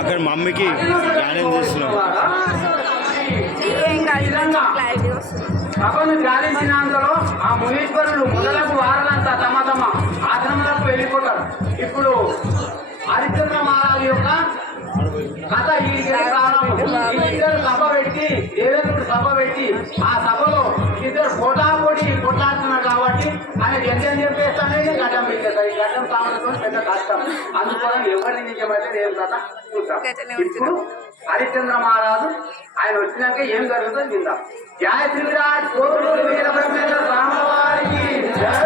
అక్కడ మమ్మీకి ధ్యానం చేస్తున్నాం. సభను ధ్యానించినందులో ఆ మునీశ్వరులు మొదలకు వారలంతా తమ తమ ఆశ్రమాలకు వెళ్ళిపోతారు. ఇప్పుడు హరిచంద్ర మహారాజు యొక్క కథ ఈ ఇద్దరు సభ పెట్టి దేవేంద్రుడు సభ పెట్టి ఆ సభలో ఇద్దరు పోటాపోటీ కొట్లాడుతున్నారు కాబట్టి ఆయన జన్యం చెప్పేస్తానే గడ్డం పెట్టేస్తారు. ఈ గడ్డం కావడంతో పెద్ద కష్టం. అందుకోసం ఎవరిని నిజమైతే దేవుడు కథ చూద్దాం. ఇప్పుడు హరిశ్చంద్ర మహారాజు ఆయన వచ్చినాక ఏం జరుగుతుందో విందాం. జయ శ్రీ విరాట్ కోరుడు వీర బ్రహ్మేంద్ర స్వామివారికి జయ.